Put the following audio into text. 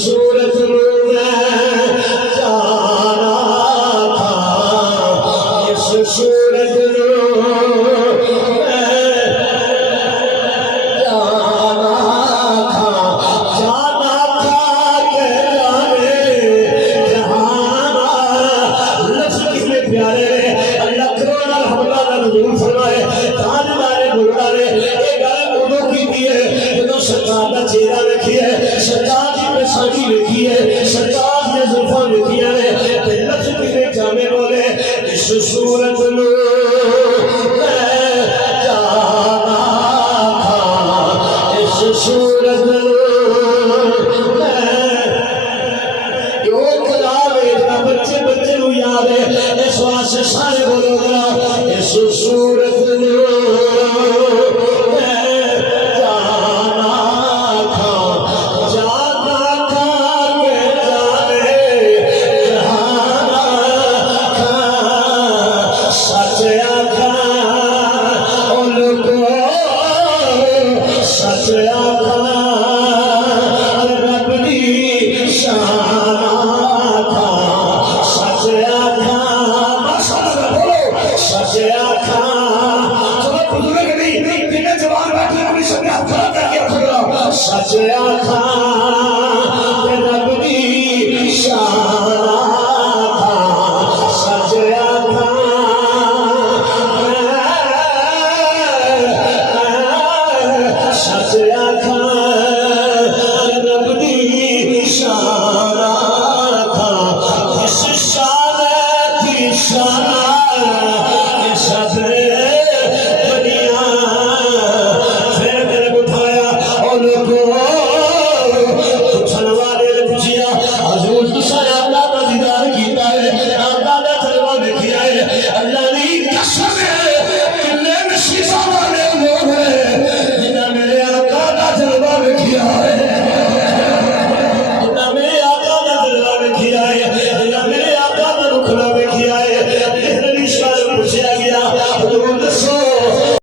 सूरत में जाना था, इस सूरत में जाना था के जाने जहाना। लफ्ज़ कितने प्यारे अल्लाह करोना हमला नज़ूल फरमाए ताजदारे गुरदारे ये गल उदो की है जो सरकार का चेहरा देखिए, सरकार साजी लिखी है, सरकार ने जुल्फा लिखी है, लफ्ज़ कितने जामे बोले इस सूरत में जाना था, इस सूरत में यो कलावे बच्चे बच्चे को याद है इस वास्ते सारे बोलो इस सूरत में सच आखा